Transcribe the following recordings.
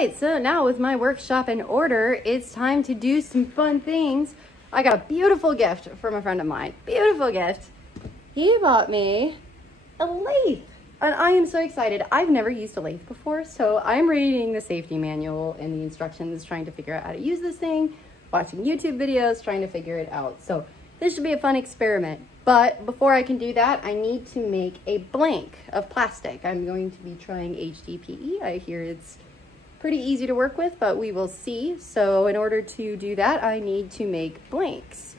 right, so now with my workshop in order, it's time to do some fun things. I got a beautiful gift from a friend of mine. Beautiful gift. He bought me a lathe, and I am so excited. I've never used a lathe before, so I'm reading the safety manual and the instructions, trying to figure out how to use this thing, watching YouTube videos, trying to figure it out. So this should be a fun experiment. But before I can do that, I need to make a blank of plastic. I'm going to be trying HDPE. I hear it's pretty easy to work with, but we will see. So in order to do that, I need to make blanks.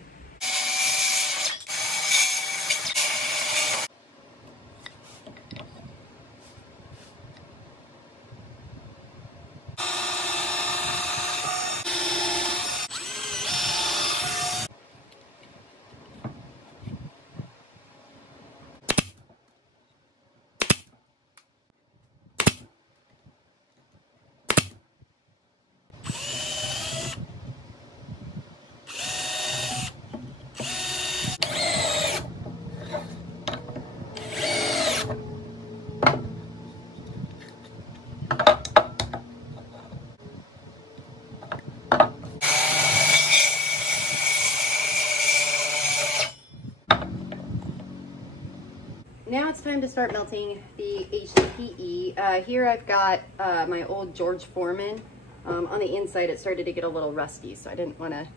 Now it's time to start melting the HDPE. Here I've got my old George Foreman. On the inside it started to get a little rusty, so I didn't want to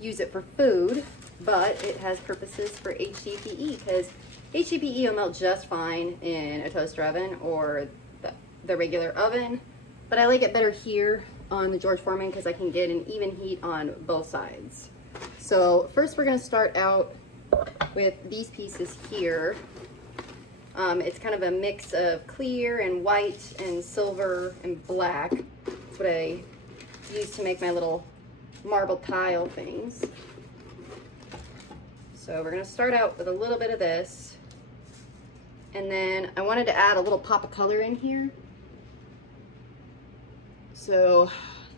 use it for food, but it has purposes for HDPE because HDPE will melt just fine in a toaster oven or the regular oven, but I like it better here on the George Foreman because I can get an even heat on both sides. So first we're going to start out with these pieces here. It's kind of a mix of clear and white and silver and black. That's what I use to make my little marble tile things. So we're going to start out with a little bit of this. And then I wanted to add a little pop of color in here. So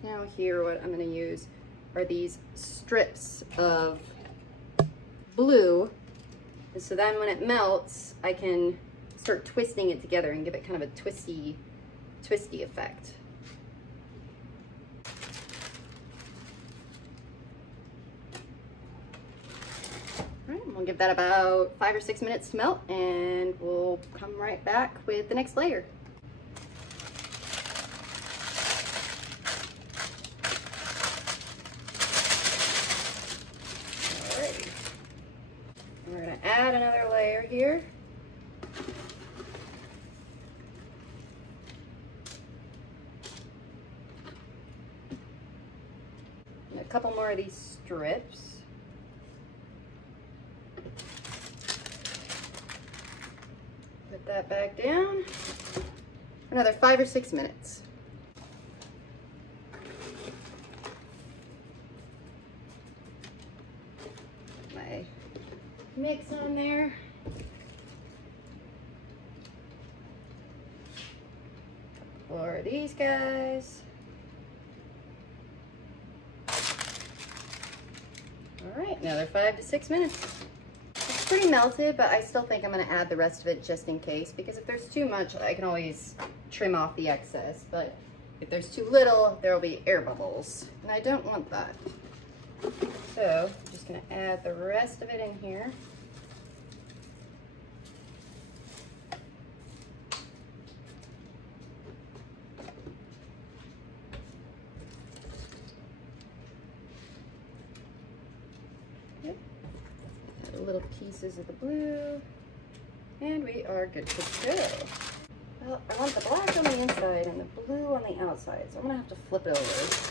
now here what I'm going to use are these strips of blue. And so then when it melts, I can start twisting it together and give it kind of a twisty effect. All right, we'll give that about 5 or 6 minutes to melt, and we'll come right back with the next layer. All right, we're gonna add another layer here. A couple more of these strips. Put that back down. Another 5 or 6 minutes. My mix on there. Pour these guys. All right, another 5 to 6 minutes. It's pretty melted, but I still think I'm gonna add the rest of it just in case, because if there's too much, I can always trim off the excess, but if there's too little, there'll be air bubbles, and I don't want that. So I'm just gonna add the rest of it in here. Little pieces of the blue, and we are good to go. Well, I want the black on the inside and the blue on the outside, so I'm gonna have to flip it over.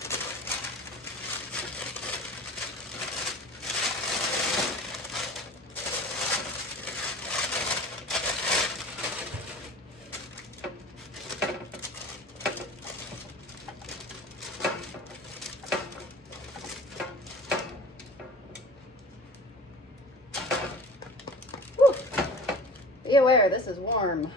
Be aware, this is warm.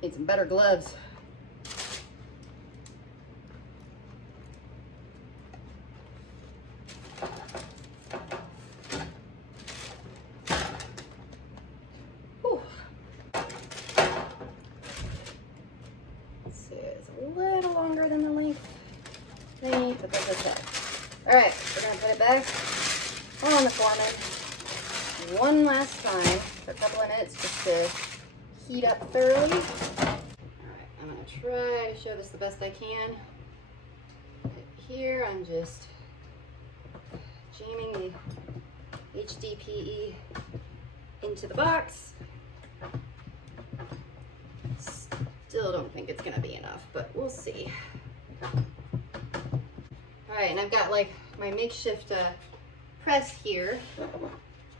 Need some better gloves. All right, we're gonna put it back on the Foreman one last time for a couple of minutes just to heat up thoroughly. All right, I'm gonna try to show this the best I can. Here, I'm just jamming the HDPE into the box. Still don't think it's gonna be enough, but we'll see. All right, and I've got like my makeshift press here.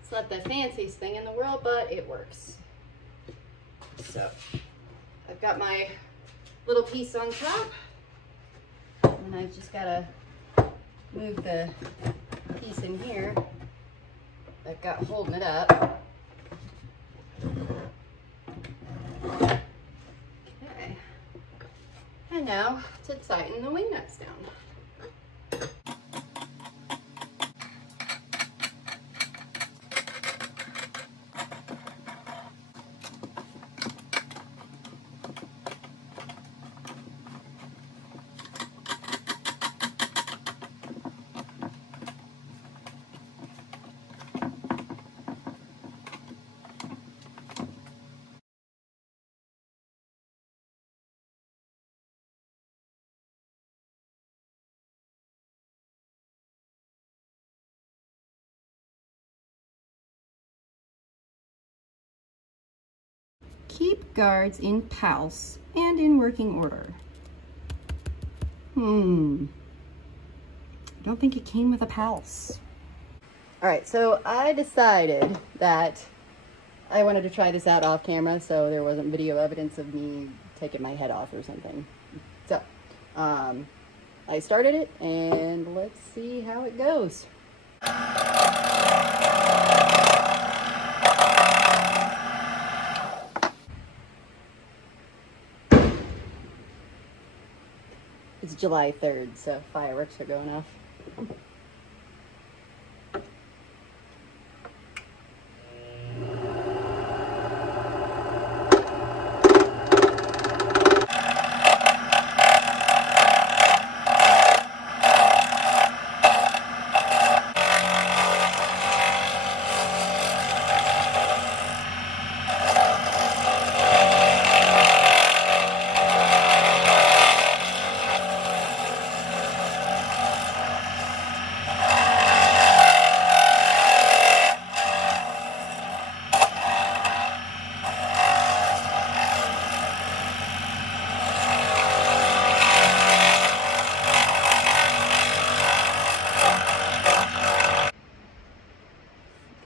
It's not the fanciest thing in the world, but it works. So I've got my little piece on top, and I've just gotta move the piece in here that got holding it up. Okay, and now to tighten the wing nuts down. Keep guards in pulse and in working order. I don't think it came with a pulse. All right, so I decided that I wanted to try this out off camera so there wasn't video evidence of me taking my head off or something. So I started it and let's see how it goes. It's July 3rd, so fireworks are going off.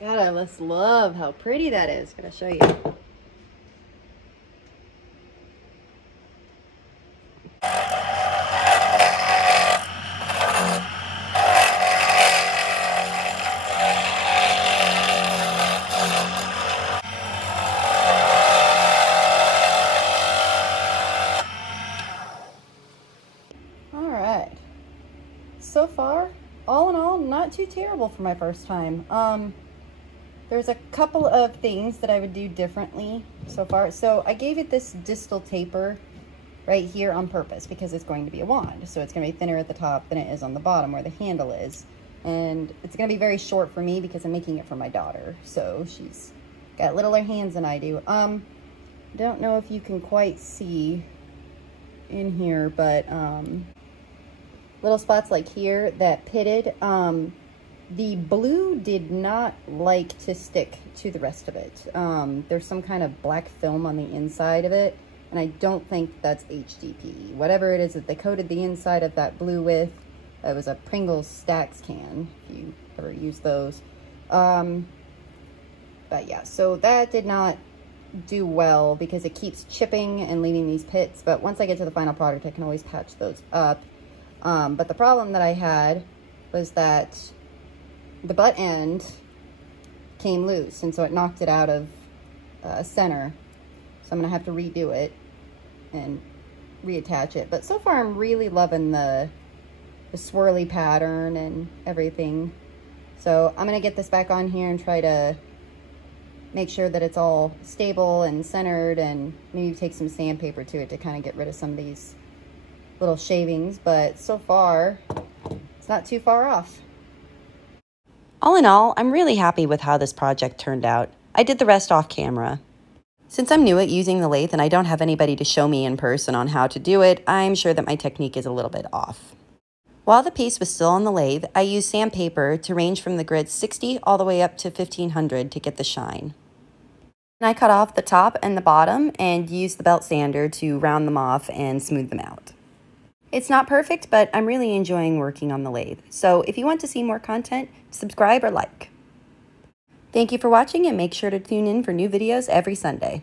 God, I just love how pretty that is. Gotta show you. All right. So far, all in all, not too terrible for my first time. There's a couple of things that I would do differently so far. So I gave it this distal taper right here on purpose because it's going to be a wand. So it's going to be thinner at the top than it is on the bottom where the handle is. And it's going to be very short for me because I'm making it for my daughter. So she's got littler hands than I do. Don't know if you can quite see in here, but little spots like here that pitted. The blue did not like to stick to the rest of it. There's some kind of black film on the inside of it, and I don't think that's HDPE. Whatever it is that they coated the inside of that blue with, it was a Pringles Stacks can, if you ever use those. But yeah, so that did not do well because it keeps chipping and leaving these pits, but once I get to the final product, I can always patch those up. But the problem that I had was that the butt end came loose, and so it knocked it out of center. So I'm gonna have to redo it and reattach it. But so far I'm really loving the swirly pattern and everything. So I'm gonna get this back on here and try to make sure that it's all stable and centered, and maybe take some sandpaper to it to kind of get rid of some of these little shavings. But so far it's It's not too far off. All in all, I'm really happy with how this project turned out. I did the rest off camera. Since I'm new at using the lathe and I don't have anybody to show me in person on how to do it, I'm sure that my technique is a little bit off. While the piece was still on the lathe, I used sandpaper to range from the grit 60 all the way up to 1500 to get the shine. And I cut off the top and the bottom and used the belt sander to round them off and smooth them out. It's not perfect, but I'm really enjoying working on the lathe. So if you want to see more content, subscribe or like. Thank you for watching and make sure to tune in for new videos every Sunday.